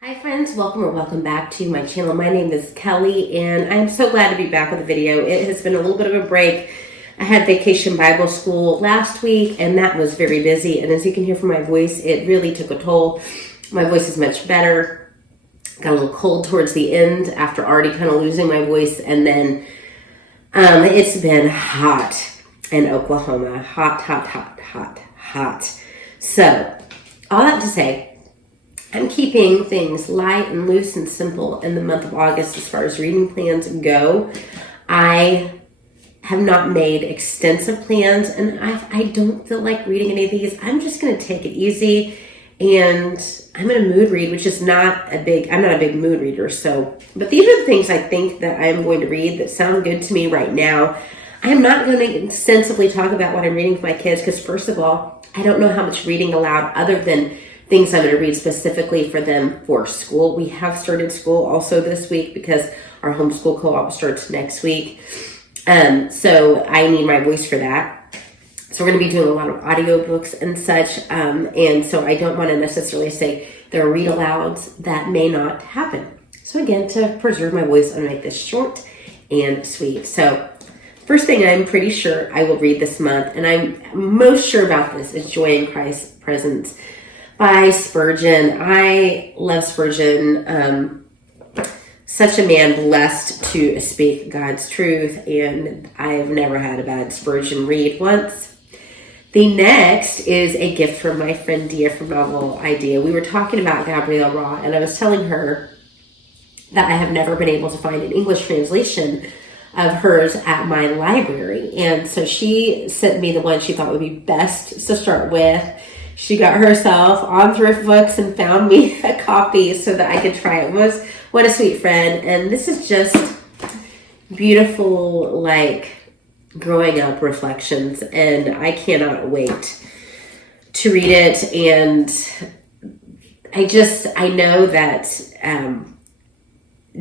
Hi friends, welcome or welcome back to my channel. My name is Kelly and I'm so glad to be back with a video. It has been a little bit of a break. I had Vacation Bible School last week and that was very busy, and as you can hear from my voice, it really took a toll. My voice is much better. Got a little cold towards the end after already kind of losing my voice, and then it's been hot in Oklahoma. Hot. So, all that to say, I'm keeping things light and loose and simple in the month of August as far as reading plans go. I have not made extensive plans, and I don't feel like reading any of these. I'm just going to take it easy, and I'm in a mood read, which is I'm not a big mood reader. But these are the things I think that I'm going to read that sound good to me right now. I am not going to extensively talk about what I'm reading for my kids because, first of all, I don't know how much reading allowed other than things I'm going to read specifically for them for school. We have started school also this week because our homeschool co-op starts next week. So I need my voice for that. So we're going to be doing a lot of audiobooks and such. And so I don't want to necessarily say there are read alouds. That may not happen. So again, to preserve my voice, I'm going to make this short and sweet. So first thing I'm pretty sure I will read this month, and I'm most sure about this, is Joy in Christ's Presence by Spurgeon. I love Spurgeon. Such a man blessed to speak God's truth, and I've never had a bad Spurgeon read once. The next is a gift from my friend Dia from Novel Idea. We were talking about Gabrielle, and I was telling her that I have never been able to find an English translation of hers at my library, and so she sent me the one she thought would be best to start with. She got herself on Thrift Books and found me a copy so that I could try it. What a sweet friend. And this is just beautiful, like, growing up reflections. And I cannot wait to read it. And I know that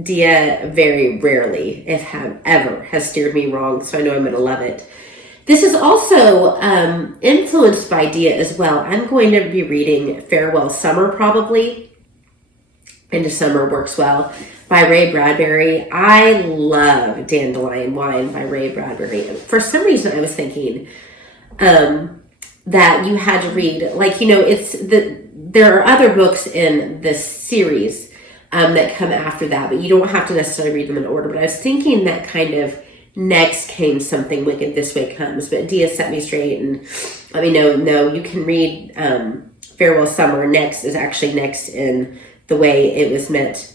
Dia very rarely, if ever, has steered me wrong. So I know I'm going to love it. This is also influenced by Dia as well. I'm going to be reading Farewell Summer probably. Into Summer Works Well by Ray Bradbury. I love Dandelion Wine by Ray Bradbury. For some reason I was thinking that you had to read, there are other books in this series that come after that, but you don't have to necessarily read them in order. But I was thinking that kind of next came Something Wicked This Way Comes, but Dia set me straight and let me know, no, you can read Farewell Summer. Next is actually next in the way it was meant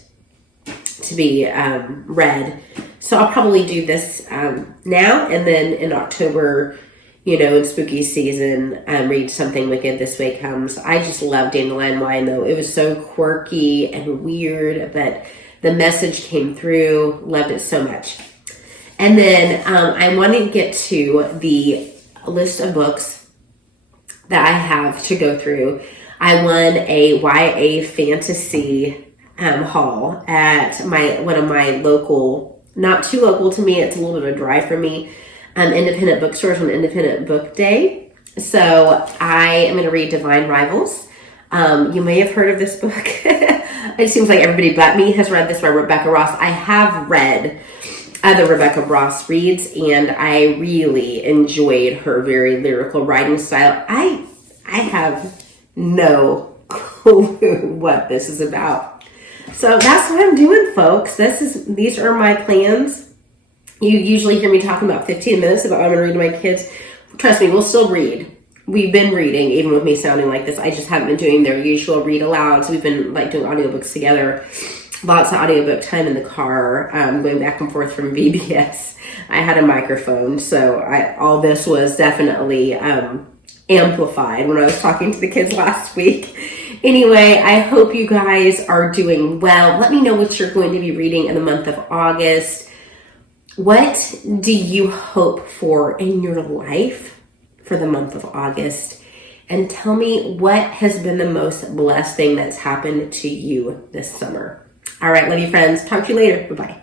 to be read. So I'll probably do this now, and then in October, in spooky season, read Something Wicked This Way Comes. I just love Dandelion Wine, though. It was so quirky and weird, but the message came through. Loved it so much. And then I want to get to the list of books that I have to go through. I won a YA fantasy haul at one of my local, not too local to me, it's a little bit of a drive for me, independent bookstores on Independent Book Day. So I am going to read Divine Rivals. You may have heard of this book. It seems like everybody but me has read this by Rebecca Ross. I have read other Rebecca Ross reads, and I really enjoyed her very lyrical writing style. I have no clue what this is about. So that's what I'm doing, folks. These are my plans. You usually hear me talking about 15 minutes about what I'm going to read to my kids. Trust me, we'll still read. We've been reading, even with me sounding like this. I just haven't been doing their usual read alouds. We've been doing audiobooks together. Lots of audiobook time in the car, going back and forth from VBS. I had a microphone, so all this was definitely amplified when I was talking to the kids last week. Anyway, I hope you guys are doing well. Let me know what you're going to be reading in the month of August. What do you hope for in your life for the month of August? And tell me what has been the most blessed thing that's happened to you this summer. All right, love you, friends. Talk to you later. Bye-bye.